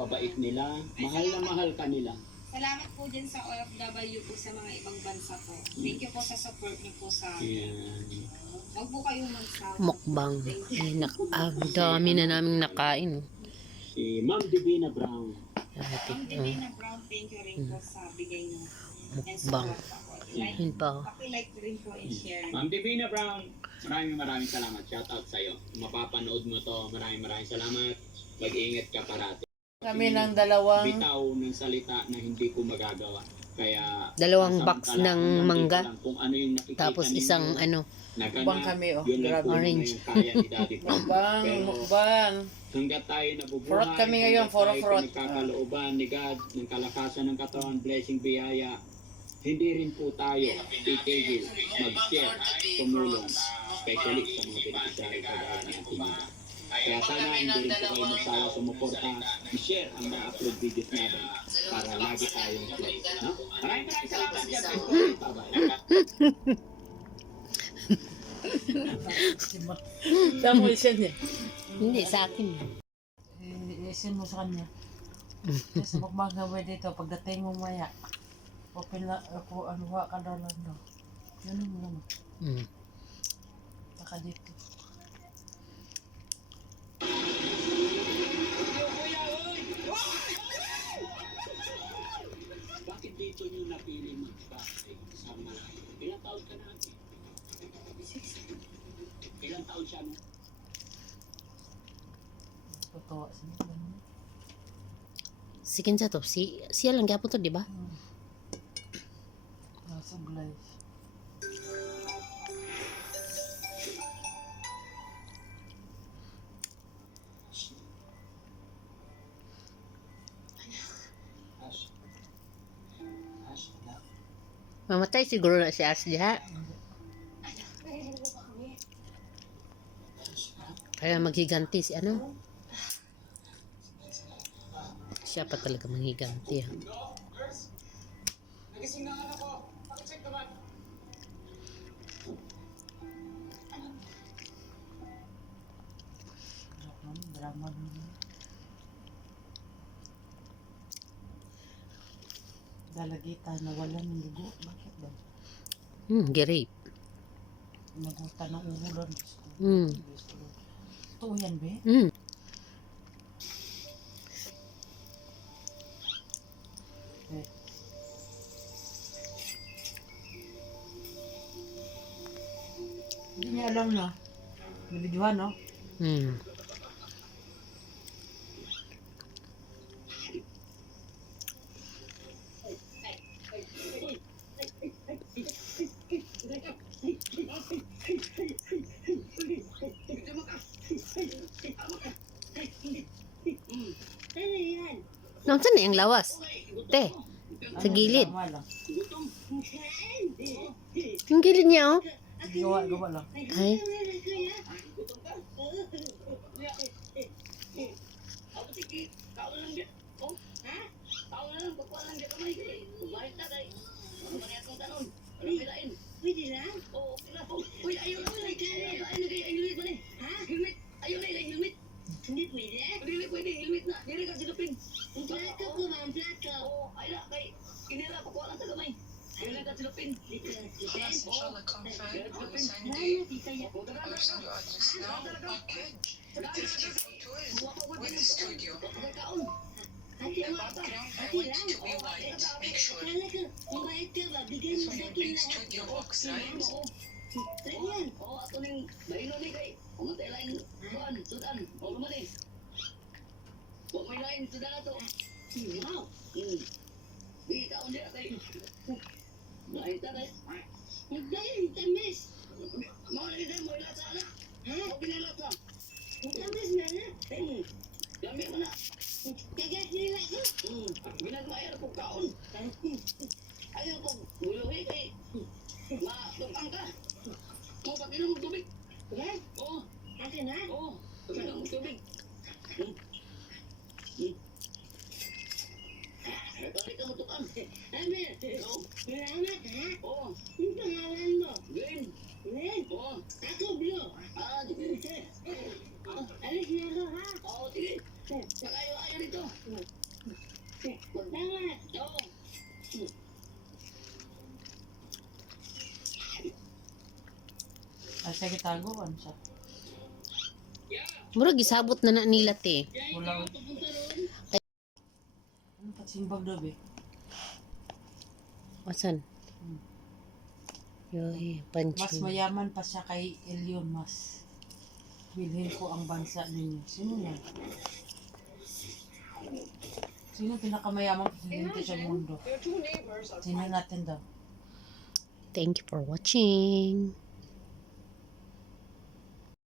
babait nila. Mahal na mahal ka nila. Salamat po dyan sa OFW po sa mga ibang bansa po. Thank you po sa support niyo po sa amin. Ayan. Huwag po kayong magsawa. Mukbang. Ay, dami na namin nakain. Si Ma'am Divina Brown. Ma'am Divina Brown, thank you rin po sa bigay niyo. Mukbang. Yun pa. Paki-like rin po and share. Ma'am Divina Brown, maraming salamat. Shout out sa'yo. Mapapanood mo to. Maraming salamat. Mag-iingat ka parati. Kami ng dalawang Bitaw ng salita na hindi ko magagawa. Kaya Dalawang box samantala, ng kung mangga. nandito lang, kung ano yung nakikita Tapos ninyo, isang ano. mukbang kami, oh. yun lang Grabe. po Orange. yung kaya ni Daddy Frank. Mukbang, Pero mukbang. hanggat tayo nabubuhay, Frot kami ngayon, hanggat foro tayo frot. pinagkakalooban ni God, ng kalakasan ng katawan, blessing, biyaya, hindi rin po tayo titigil mag-share, tumulong, especially sa mga beneficiary sa daan ng tinida. Kaya sana hindi rin po kayo magsawa sumuporta, i-share ang na-upload videos natin para lagi tayong close. No? Maraming salamat dyan. Bye-bye. Saan mo isin niya? Hindi, sa akin. Isin mo sa kanya. Kasi mukbang kami dito, pagdating mo maya, open na ako, ano ka daw lang daw. Yun mo naman. Saka dito. Bakit dito nyo napili mag-backstay sa malayo? Ilang taon ka na? 6. Ilang taon siya mo? Totoo siya. Sikin sa to. Siya lang gapon to, di ba? Sublay. Mamatay siguro na si Asya. Kaya maghiganti si ano? Siya pa talaga maghiganti. Ha? Nagising na anak ko. Pakicheck naman. Drama din. Dalagita, nawalan ng dugo. Bakit ba? Girape. Nagutan ng ulan. Ito yan, be? Eh. Hindi niya alam na. Nabidyohan, no? Nang saan na yung lawas? Te, sa gilid. Tama lang. Yung gilid niya, oh. Gawa lang. Ay. Hindi pwede. Hindi pwede. Helmet na. Dili ka silupin. Ang plaka ko, ang plaka. Oo, ay na. Kay, kinira pa ko lang sa gamay. Dili ka silupin. خلاص ان شاء الله confirm on Sunday. I'll send your address now. Package. With the studio. The background I want it to be white. Make sure. It's for your big studio box, right? Oo, ato ning baino ni kay. Umatay lain kuan, sudan. O lumani. Huwag may lain sudan ato. Wow. Di taon dia kay. Lain ta kay. Nagdayon tamis. Mo na ida mo ilata na. Ha? O binalata. Tamis na na. Gami mo na. Kagat nila ko. Ginagmayar ko kaon. Ayaw ko guluhi kay. Ma-tupang ka. Mo pag-inom ng tubig. Yan? Oo. Akin na? Oo. Pag-inom ng tubig. Balik ka mo tukang. Amen. Oo. Salamat ha? Oo. Yung pangalan mo? Glenn. Glenn? Oo. Ako, Blue. Sige. Alis na ako ha? Oo, sige. Pag-ayo-ayo nito. Huwag na nga. Oo. Ay, sige, taguan siya. Murag gisabot na na nila te. Wala. Ano pa simbag daw, be? Asan? Yoy, Mas panching. mayaman pa siya kay Elyon Mas. Bilhin ko ang bansa ninyo. Sino yan? Sino pinakamayamang presidente sa mundo? Your two neighbors are Sino natin daw? Thank you for watching.